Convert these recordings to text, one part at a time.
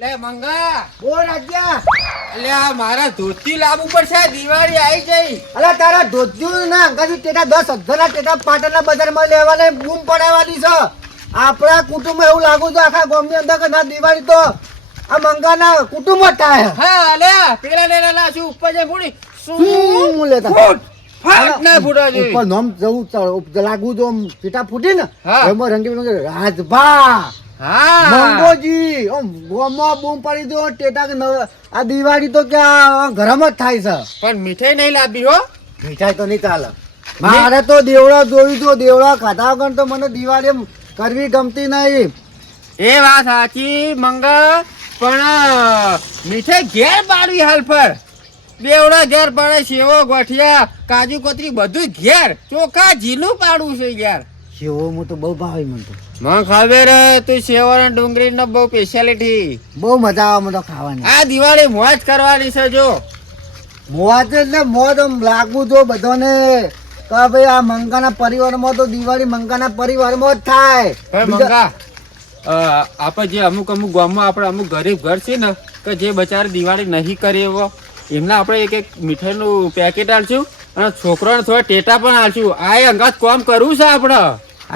લે મંગા. બોલ રાજ્યા. એટલે આ મારા ધોતી પડશે દિવાળી આવી ગઈ. અલા તારા ધોત્યું ના અંગાથી ટેટા દસ હજારના ટેટા પાટણના બજારમાં લેવાના બૂમ પડાવવાની છે. આપણા કુટુંબ એવું લાગુ છે આખા ગામની અંદર કે ના દિવાળી તો આ મંગાના કુટુંબ જ થાય. હા અલે પેલા ને ના શું ઉપર જે ફૂડી શું લેતા? ફૂટ ફાટ ના ફૂટવા ઉપર નોમ જવું લાગુ તો આમ ફૂટી ને એમાં રંગી બેરંગી રાજભા. મંગોજી આમ બૂમ પડી દો ટેટા આ દિવાળી તો ક્યાં ઘરમાં જ થાય છે. પણ મીઠાઈ નહીં લાવી હો. મીઠાઈ તો નહીં ચાલે. મારે તો દેવડા જોયું તો દેવડા ખાધા વગર તો મને દિવાળી કરવી ગમતી નહીં. એ વાત સાચી મંગળ. પણ મીઠાઈ ઘેર પાડવી હાલ પર. બેવડા ઘેર પડે સેવો ગોઠિયા કાજુ કતરી બધું ઘેર. ચોખા ઝીલું પાડવું છે યાર. શેવો હું તો બહુ ભાવે મને તો. મને ખબર તું સેવો ને ડુંગળી નો બહુ સ્પેશિયાલિટી બહુ મજા આવે મને તો ખાવાની. આ દિવાળી મોજ કરવાની છે જો. મોજ એટલે મોજ આમ લાગવું જો બધાને. તો ભાઈ આ મંગાના પરિવારમાં તો દિવાળી મંગાના પરિવારમાં જ થાય. મંગા. આપણે જે અમુક અમુક ગામમાં આપણે અમુક ગરીબ ઘર છે ને કે જે બચારે દિવાળી નહીં કરી એવો. એમને આપણે એક એક મીઠાઈનું પેકેટ આલશું અને છોકરાને થોડા ટેટા પણ આલશું. આ એ અંગાત કોમ કરવું છે આપણે.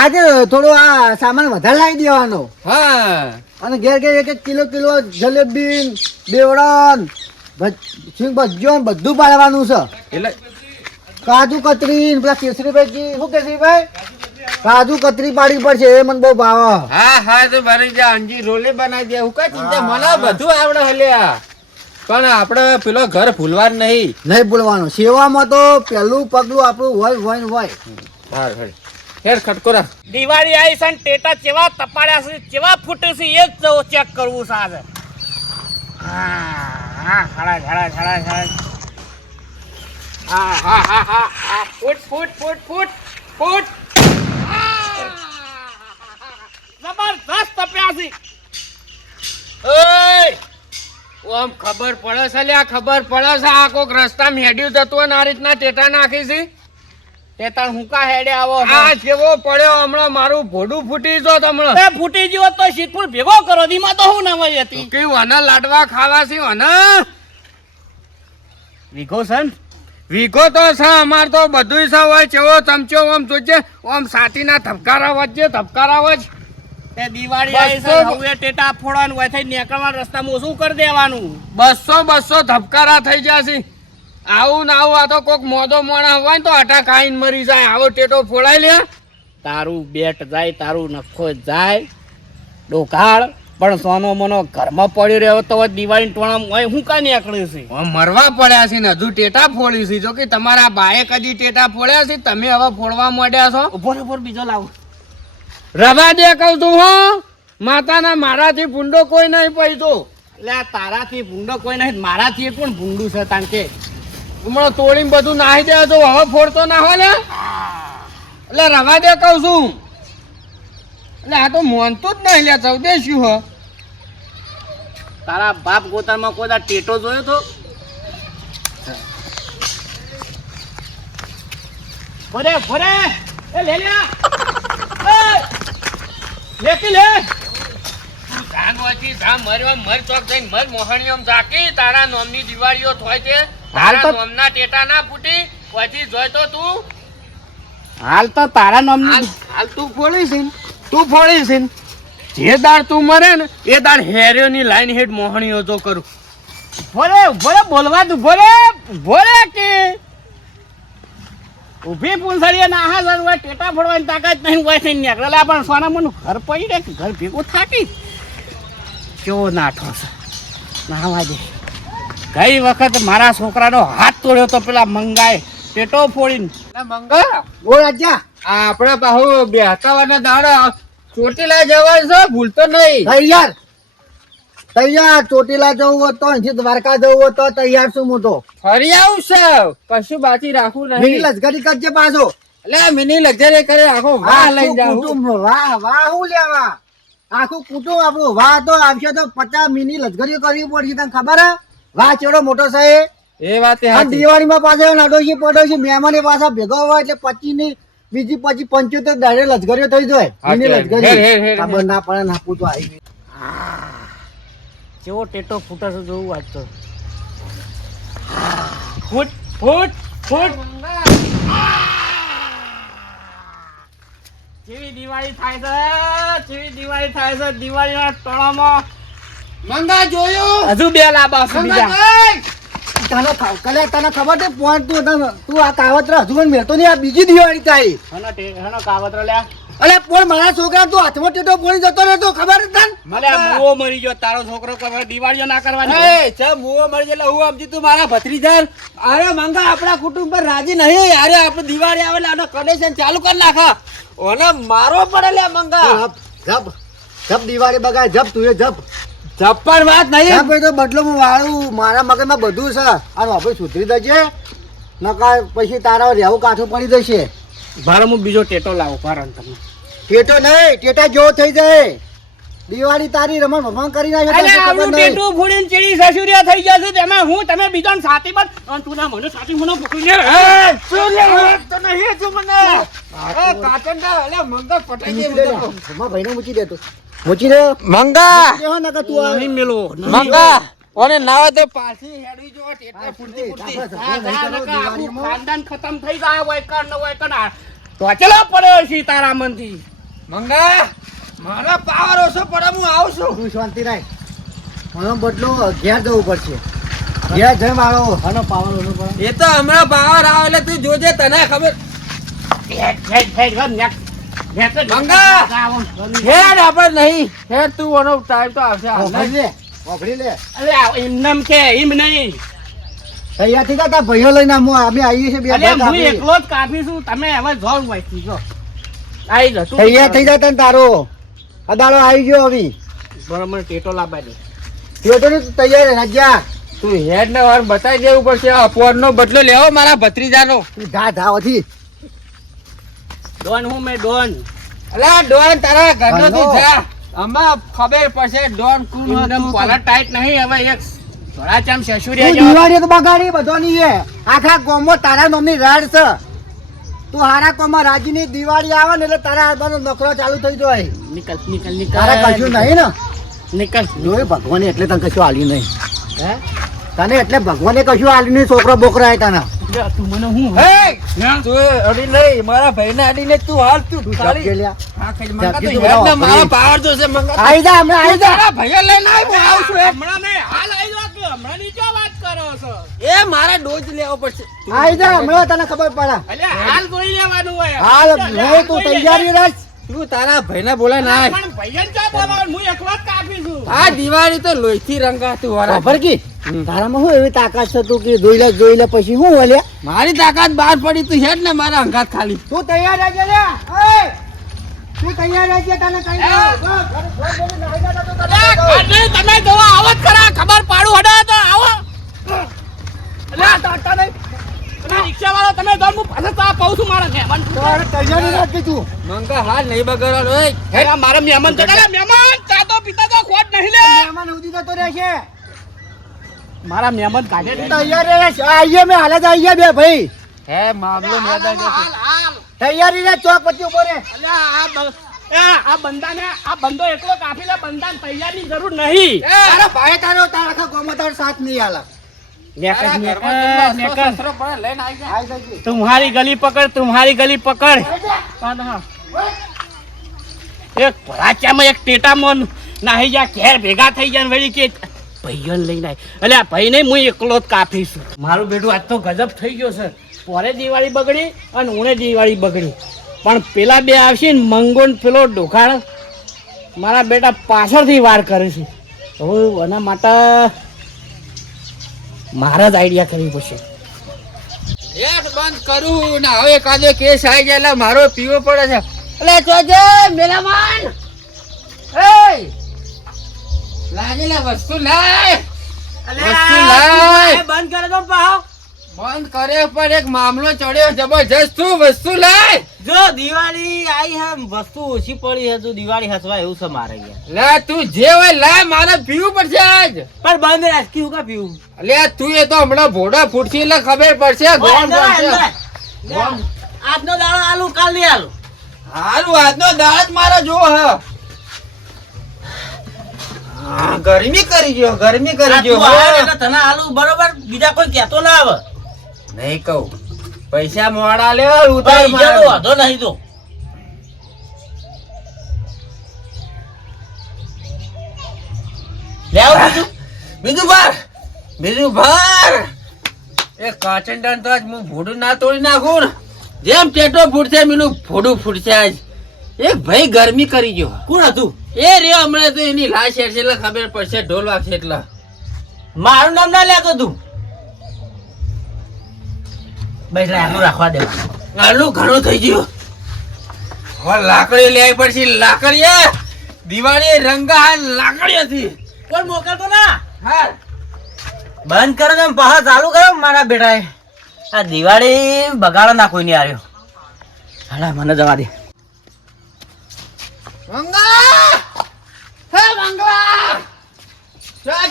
આજે થોડો આ સામાન વધારે લાવી દેવાનો. હા. અને ઘેર ઘેર એક એક કિલો કિલો જલેબી બેવડન સિંગ ભજીયો ને બધું પાડવાનું છે. એટલે કાજુ કતરી પેલા કેસરીભાઈ શું કેસરીભાઈ કાજુ કતરી પાડી પડશે એ મને બહુ ભાવ. હા હા તો ભરી જા અંજી રોલે બનાવી દે હું કઈ ચિંતા મને બધું આવડે હલ્યા. પણ આપણે પેલો ઘર ભૂલવા નહીં. નહીં ભૂલવાનું. સેવામાં તો પહેલું પગલું આપણું હોય હોય ને હોય. હાર હાર. હેર ખટકોરા દિવાળી આવી છે ને ટેટા કેવા તપાડ્યા છે કેવા ફૂટે છે એ જ ચેક કરવું છે આજે. હા હા હા હા હા હા હા. ફૂટ ફૂટ ફૂટ ફૂટ ફૂટ. જબરદસ્ત તપ્યા છે. ઓય! ઓમ ખબર પડે છે લ્યા ખબર પડે છે. આ કોક રસ્તામાં હેડ્યું જતું આ રીતના ટેટા નાખી છે. ટેટા હુંકા હેડે આવો આ જેવો પડ્યો હમણાં મારું ભોડું ફૂટી જો તમને એ ફૂટી ગયો તો શીતપુર ભેગો કરો દીમાં તો હું નવાઈ હતી. કે આના લાડવા ખાવા છે આના વિઘો સન વીઘો તો છે અમાર તો બધુંય છે હોય ચેવો ચમચો ઓમ જોજે. ઓમ સાટીના ધબકારા વચ્ચે ધબકારા વચ તે દિવાળી આવી છે હવે ટેટા ફોડવાનું હોય થઈ નીકળવાનું રસ્તામાં શું કરી દેવાનું. બસો બસો ધબકારા થઈ ગયા છે. આવું ને આવું આ તો કોક મોદો મોણા હોય ને તો ખાઈને મરી જાય. આવો ટેટો ફોડાઈ લે. તારું બેટ જાય તારું નખો જાય. ડોકાળ. પણ સોનો મનો ઘરમાં પડ્યો રહ્યો તો દિવાળી ટોણા હોય હું કાંઈ નીકળ્યું છે? મરવા પડ્યા છે ને હજુ ટેટા ફોડ્યું છે. જો કે તમારા બાએ કદી ટેટા ફોડ્યા છે? તમે હવે ફોડવા માંડ્યા છો? ને બીજો લાવો. રવા દે કહું તું હો. માતાના મારાથી ભૂંડો કોઈ નહીં પૈતો. એટલે આ તારાથી ભૂંડો કોઈ નહીં મારાથી પણ ભૂંડું છે તાણ કે હમણાં તોડીને બધું નાહી દે તો હવે ફોડતો ના હોય ને એટલે રવા દે કહું છું. એટલે આ તો મોનતું જ નહીં લે ચૌદે શું હો. તારા બાપ ગોતામાં કોઈ દા ટેટો જોયો તો? ફરે ફરે. એ લે લે લેતી લે. ધાન વાંચી મરવા મર ચોક જઈને મર મોહણીઓમ ઝાકી. તારા નોમની દિવાળીઓ થોય છે. તારા નોમના ટેટા ના ફૂટી. પછી જોય તો તું. હાલ તો તારા નામની હાલ હાલ તું ફોડી છે તું ફોડી છે? જે દાળ તું મરે ને એ દાળ હેરિયોની લાઈન હેડ મોહણીઓ જો કરું. ભલે ભલે બોલવા તું ભલે ભરે કે. ઊભી પૂંછડીએ નાહા સર હોય ટેટા ફોડવાની તાકાત નહીં હોય નહીં નીકળેલા પણ સોના મને ઘર પડી રહે ઘર ભેગું થાકી. કેવો નાઠો છે. નાહવા દે. ગઈ વખત મારા છોકરાનો હાથ તોડ્યો તો પેલા મંગાએ ટેટો ફોડીને. મંગા બોલ અજ્જા આપણે પાહુ બેહતાવાના દાડા ચોટીલા જવા છે ભૂલતો નહીં. તૈયાર તૈયાર ચોટીલા જવું હોત તો અહીંથી દ્વારકા જવું હોય તો તૈયાર છું હું તો. ફરી આવું છે? કશું બાકી રાખવું મિની નહીં લશ્કરી કરજે પાછો. એટલે મિની લક્ઝરી કરે આખો વાહ લઈ જાવ કુટુંબ વાહ વાહ હું લેવા? આખું કુટુંબ આપણું વાહ તો આવશે તો પચાસ મિની લશ્કરીઓ કરવી પડશે તને ખબર હે? વાહ ચેડો મોટો છે એ? વાત દિવાળીમાં પાછા નાડોશી પડોશી મહેમાન પાછા ભેગો હોય એટલે પચીસની બીજી પછી પંચોતેર દાડે લશ્કરીઓ થઈ જાય. હેર. લશ્કરી ખબર ના પડે નાખું તો આવી કેવો ટેટો ફૂટે છે જોવું આજ તો. ફૂટ ફૂટ ફૂટ. જેવી દિવાળી થાય છે જેવી દિવાળી થાય છે દિવાળીના ટોળામાં મંગા જોયું. હજુ બે લાભ છે બીજા. તને કલે તને ખબર છે પોઈન્ટ તું તું આ કાવતરા હજુ પણ મેળતો નહીં આ બીજી દિવાળી થાય. હનો હનો કાવતરો લ્યા. અલે પણ મારા છોકરા તું હાથમાં ટેટો પોણી જતો રહેતો ખબર જ તન? મને મુવો મરી ગયો તારો છોકરો કરે દિવાળીઓ ના કરવાની એ ચા મુવો મરી એટલે હું સમજી તું મારા ભત્રીજાર અરે મંગા આપણા કુટુંબ પર રાજી નહીં. અરે આપણે દિવાળી આવે એટલે આનો કનેક્શન ચાલુ કરી નાખા. ઓને મારો પડે લે મંગા. જબ જપ જપ દિવાળી બગાય જપ તું એ જપ. પણ વાત નહીં. એ તો બદલો હું વાળું મારા મગજમાં બધું છે. આ આપણે સુધરી દેજે નકા પછી તારા રહેવું કાઠું પડી જશે. ભારે હું બીજો ટેટો લાવો ભારણ તમને ટેટો નહીં ટેટા જેવો થઈ જાય. દિવાળી તારી રમણ ભમણ કરી નાખે અલે તને ખબર આવડું. ટેટુ ચીડી સસુરિયા થઈ જશે તેમાં હું તમે બીજો ને સાથી બન. અને તું ના મને સાથી મને પકડી લે એ, શું લે, તો નહીં હજુ મને. એ, કાટંડા અલે મંગા પટાઈ દે મને ને. ભાઈને મૂકી દે તું. મૂકી દે? મંગા કેવો નકર તું આ- નહીં મેલો. મંગા ઓને નાવા તો પાછી હેડવી જો ટેટા પૂરતી પૂરતી આખું ખાનદાન ખતમ થઈ જાય વૈકણ ને વૈકણ આ. તો ચલો પડ્યો છે તારામનથી મંગા મારા પાવર ઓછો પડે હું આવું છું. તું શાંતિ રાય મને બદલો ઘેર જવું પડશે. ઘેર જઈ મારો હનો પાવર ઓછો પડે. એ તો હમણાં પાવર આવે એટલે તું જોજે તને ખબર. મંગા! હેડ આપણે નહીં. હેડ તું ઓનો ટાઈમ તો આવશે. ઓગળી લે. લે અલે એમ નમ કે એમ નહીં. તૈયાર થઈ ભાઈઓ લઈને આમ અમે આવીએ છીએ બે અલે હું એકલો જ કાપી છું તમે હવે જોર વાંચી જો આઈ જા તું તૈયાર થઈ જતા ને તારો. અદાળો આવી ગયો હવે. બરાબર ટેટો લાવવા દે થિયેટરની તૈયાર રહે, તું હેડ ને વાર બતાવી દેવું પડશે અપવાદ નો બદલો લેવો મારા ભત્રીજાનો. જા ઓથી ડોન હું મેં ડોન. અલા ડોન તારા ઘરનો તું. જા. આમાં ખબર પડશે ડોન કુન એકદમ કોલર ટાઈટ નહીં હવે એક થોડા ચામ સસુરિયા જેવો દિવાળી તો બગાડી બધો ની છે આખા ગોમો તારા નોમની રાડ છે. તું હારા કોમાં રાજીની દિવાળી આવે ને એટલે તારા હાથમાં નોકરો ચાલુ થઈ જાય. નિકલ નિકલ તારા કશું નહીં ને? નિકલ જોયે ભગવાને એટલે તને કશું આલ્યું નહીં. હે? તને એટલે ભગવાને કશું આલ્યું નહીં છોકરો બોકરા તને. તું મને હું હે ના? તું અડી મારા ભાઈને અડીને તું હાલ તું મારા પાવર જોશે મંગા જા હમણાં આઈ જા. તારા લઈને આવ આવું છું હમણાં નહીં હાલ આવી જાઓ હમણાં ની ક્યાં વાત કરો છો? એ મારા ડોઝ લેવો પડશે. આઈ જા હમણાં તને ખબર પડે. અલ્યા હાલ કોઈ લેવાનું હોય. હાલ નહીં તું તૈયારી રાખ. તું તારા ભાઈને બોલે ના પણ ભૈયાને ચા બોલાવો હું એકલો જ કાપી છું. આ દિવાળી તો લોહીથી રંગાતું વાળા ખબર કી? તારામાં શું એવી તાકાત છે તું કે જોઈ લે જોઈ લે પછી શું બોલે મારી તાકાત બહાર પડી તું હેડ ને મારા અંગાત ખાલી. તું તૈયાર રહેજે લે. તું તૈયાર રહેજે તને કઈ! તમે જોવા આવો જ ખરા. ખબર પાડું હડા તો આવો. અલ્યા, ટાટા તમે રિક્ષાવાળો તમે જો હું પાછો ચા પાઉં છું મારા મહેમાન તૈયારી રાખી તું. મંગા હાલ નહીં બગાડવાનો. મારા મહેમાન તો મહેમાન ચા તો પીતા તો ખોટ નહીં લે. મહેમાન ઉદી તો રહેશે. મારા મહેમાન કાઢે તું તૈયાર રહે આઈએ મેં હાલે જ આઈએ બે ભાઈ હે મામલો મેદાન જશે હાલ હાલ તૈયારી રે ચોક પછી ઉભો રે અલ્યા, આ બ- એ, આ બંદાને આ બંદો એકલો કાપી લે બંદાને તૈયારની જરૂર નહીં તારા ભાઈ તારો તારા આખા ગામમાં તારો સાથ નહીં હાલે તારા નેકર, ઘરમાં નેકર, જેટલા નેકર. શસ્ત્રો પડે લઈને આવી જા. આઈ જજે तुम्हारी गली पकड़ तुम्हारी गली पकड़ હા, હા. એક ભરાચામાં એક ટેટામાં નાહી જા ઘેર ભેગા થઈ જાય ને વળી કે ભાઈઓને લઈને આય. એટલે આ ભાઈ નહીં હું એકલો જ કાપી છું મારું બેટું આજ તો ગજબ થઈ ગયો છે. પોરે દિવાળી બગડી અને ઉણે દિવાળી બગડી. પણ પેલા બે આવશે ને મંગો ને પેલો ડોખાડ મારા બેટા પાછળથી વાર કરે છે. હવે એના માટે મારા જ આઈડિયા કરવી પડશે. એક બંધ કરું ને હવે કાલે કેસ આવી જાય એટલે મારો પીવો પડે છે. એટલે જોજે મેલામાન. એ! લાજે વસ્તુ લાય! વસ્તુ લાય! બંધ કરે તો પાહો. બંધ કરે પણ એક મામલો ચડ્યો જબરજસ્ત તું વસ્તુ લાય! જો દિવાળી આવી હે વસ્તુ ઓછી પડી હે તો દિવાળી હસવા એવું છે મારે લે તું જે હોય લે મારે પીવું પડશે આજ. પણ બંધ રાખ હું કા પીવું? લે તું એ તો હમણાં ભોડા ફૂટશે એટલે ખબર પડશે આય, પડશે આજનો દાડો આલુ કાલ નહીં આલુ. હારું આજનો દાળ જ મારો જો હા, ગરમી કરી ગયો ગરમી કરી ગયો તને આલુ બરોબર બીજા કોઈ કહેતો ના આવે. નહીં કહું. પૈસા મોડા લે ઉતાર. વાંધો નહીં તો. બીજું. બીજું ભાર. બીજું ભાર. એ કાચંડન તો આજ હું ભૂડું ના તોડી નાખું ને. જેમ ટેટો ફૂટશે મીનું ભોડું ફૂટશે આજ. એક ભાઈ ગરમી કરી ગયો. કોણ હતું? એ રહ્યો હમણાં તો એની લાશ હેરશે એટલે ખબર પડશે ઢોલ વાગશે એટલે. મારું નામ ના લેતો તું. બસ આનું રાખવા દે. આનું ઘણું થઈ ગયું. હવે લાકડી લેવી પડશે લાકડીએ દિવાળી રંગા લાકડી હતી કોણ મોકલતો ના? હા. બંધ કરો તમે પાછા ચાલુ કરો મારા બેટાએ. આ દિવાળી બગાડો ના કોઈ નહીં આવ્યો હાલા મને જવા દે. મંગા હે મંગા ચા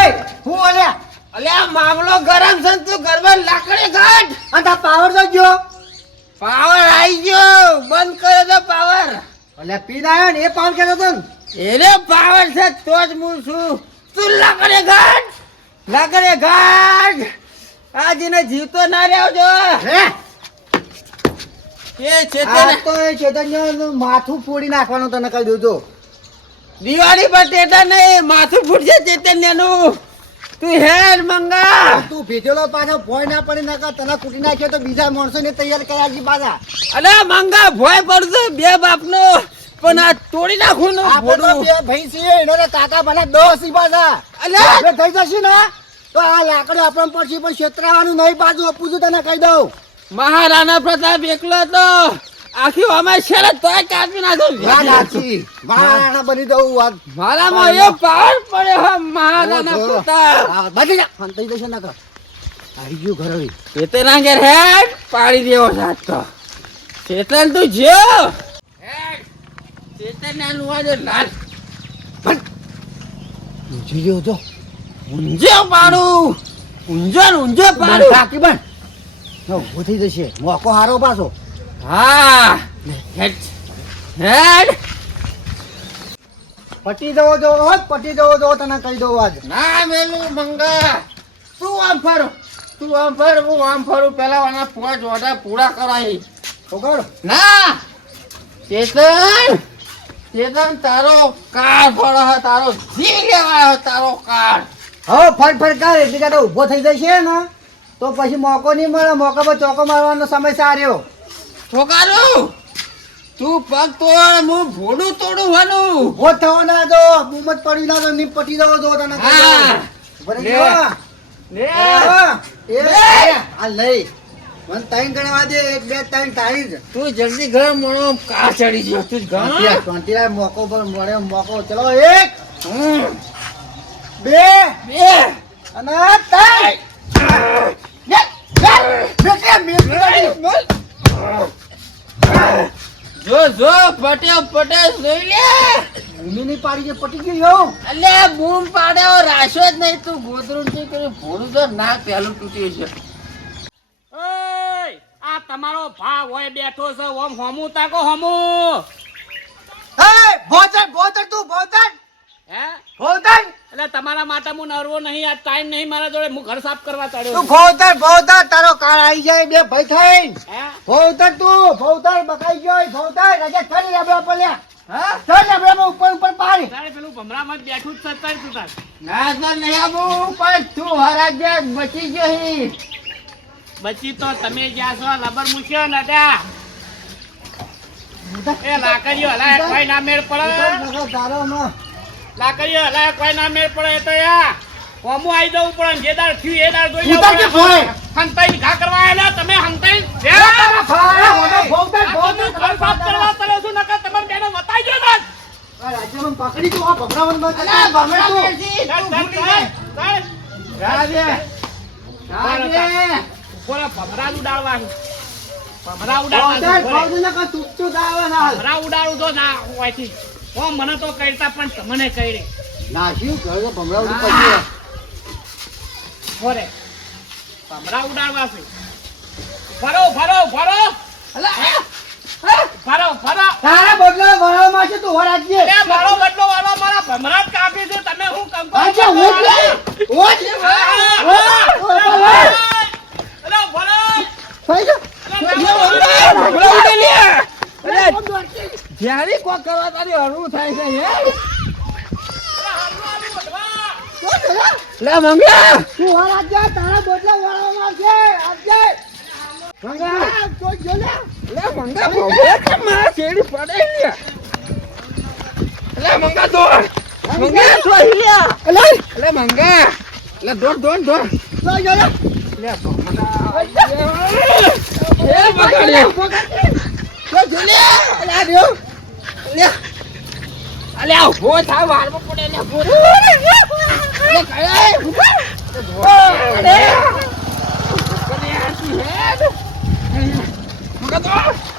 એય, હું અલ્યા અલ્યા મામલો ગરમ છે તું ગરબા લાકડી કાઢ અને તા પાવર તો ગયો. પાવર આવી ગયો. બંધ કર્યો તો પાવર અલ્યા પી આવ્યો ને એ પાવર કેતો તો એને પાવર છે તો જ હું છું. તું લાકડી કાઢ લાકડી કાઢ આજીને જીવતો ના રહ્યો જો. હે? એ ચેતન આ તો એ ચેતન માથું ફોડી નાખવાનું તને કહી દઉં દિવાળી પર ચેતન નહીં માથું ફૂટશે નેનું તું હેર મંગા. તું ભેજેલો પાછો ભોય ના પડી નાખા તને કૂટી નાખ્યો તો બીજા માણસો ને તૈયાર કર્યા છે પાછા. અલે મંગા ભોય પડશે બે બાપનો પણ આ તોડી નાખું ને આપણે. બે ભાઈ છીએ એનો કાકા બને દસ ઈ પાછા. અરે આપણે થઈ જશે ને? તો આ લાકડું આપણને પડશે પણ છેતરાવાનું નહીં પાછું આપું છું તને કહી દઉં. મહારાણા પ્રતાપ એકલો તો આખી અમે શરત તોય કાપી વાત નાખ્યો સાચી મારા બની દઉં વાત. મારામાં એ પાવર પડે હે મહારાણા પ્રતાપ હા, બાજી જા. ફોન થઈ ને આવી ગયું ઘર હવે. એ તો ના ઘેર હેડ પાડી દેવો સાત તો. ચેતન તું જો હેડ ચેતન ના લુવા જો લાલ. ઊંઘી ગયો તો. ઊંઝે પાડું. ઊંઝો ને ઊંઝો પાડું. બાકી બંધ ઊભો થઈ જશે. મોકો હારો પાછો. હા. હેડ. હેડ. પટી દો જો હોત પટી દો જો તને કહી દઉં આજ. ના મેલું મંગા. તું આમ ફર? તું આમ ફર? હું આમ ફરું? પેલા વાના પાંચ વાડા પૂરા કરાય. પકડ ના. ચેતન. ચેતન તારો કાર ફળ હે તારો જીવ લેવા તારો કાર. હવે ફટ ફટ કર એટલે કે તો ઊભો થઈ જશે ને? તો પછી મોકો નહીં મળે. મોકા પર ચોકો મારવાનો સમય સાર્યો. છોકરો તું પગ તોડ હું ભોડું તોડું વાનું ભો થવો ના જો બુમત પડી ના દો નીમ પટી દો દો તને હા લે. લે એ આ લઈ મને તાઈન ગણવા દે એક બે તાળી જ તું જલ્દી ઘર મોણો કા ચડી ગયો તું ઘર આ મોકો પર મળે મોકો ચલો એક. બે બે અને ત્રણ લે, લે, બેટે, બેટે. જો જો પટેલ પટેલ જોઈ લે. ભૂમિની પાડી જે પટી ગઈ હો. અલે બૂમ પાડ્યો રાશો જ નહીં તું ગોદરું શું કરી ભૂરું તો ના પહેલું તૂટ્યું છે. ઓય આ તમારો ભાવ હોય બેઠો છે ઓમ હોમું તાકો હોમું. હે ભોતર ભોતર તું ભોતર હે? ભોતર એટલે તમારા માટે હું નરવો નહીં આ ટાઈમ નહીં મારા જોડે હું ઘર સાફ કરવા ચડ્યો તું ભોતર ભોતર તારો કાળ આવી જાય બે ભાઈ થઈને ભોતર તું ભોતર બકાઈ ગયો ભોતર રાજા ચડી લેબડા પર હા? ચડ લેબડા ઉપર ઉપર પાડી. તારે પેલું ભમરામાં બેઠું જ છે તું તાર ના તો નહીં આવું પણ તું હરાજે બચી તો તમે જ્યાં છો લબર મૂક્યો ને ત્યાં. એ લાકડીઓ કોઈ ના મેળ પડે. તારો માં. લાકડીઓ હલાય કોઈ ના મેળ પડે એ તો યા. હોમું આવી જવું પડે જે દાર થયું એ દાર જોઈ જવું કે ફોય? હંતાઈ ઘા કરવા આયેલા તમે હંતાઈ ફાળા મને ભોતર ભોતર ઘર સાફ કરવા તરે છું નકર તમારે બેને વતાઈ ગયો બસ આ રાજ્યમાં પકડી તું આ ભગરાવનમાં અલા ભમે તું. ચાલ, ચાલ, ચાલ. ચાલ. રાજે રાજે કોના ભમરા ઉડાડવા છે ભમરા ઉડાડવા જ ભમરા ઉડાડું તો ના હોયથી ઓ મને તો કહેતા પણ તમને કહી રે નાખ્યું ઘર તો ભમરાવડી પછી. હોરે ભમરા ઉડાડવા છે. ફરો ફરો ફરો ફરો ફરો તારા બદલા વળામાં છે તું વળાજે એ મારો બદલો વાળો મારા ભમરા જ કાપી છે તમે હું કંકો આજે હું જ લે. હું જ. અરે ફરો થઈ ગયો. જ્યારે કોક કરવા તારી હળવું થાય છે હે લે મંગા તું વળાજે, તારા બદલા વળામાં છે. આવજે. મંગા, તો જો લે. લે મંગા ભોગે કે મારા કેડી પડે લે લે મંગા દોડ મંગા તો હિયા અલે, લે મંગા લે દોડ દોડ દોડ તો જો લે. લે એ બગાડ્યો તો જો લે. અલે, રહ્યો. લે. અલે આ ઊભો થા વારમાં પડે લે ઊભો થા. at કયા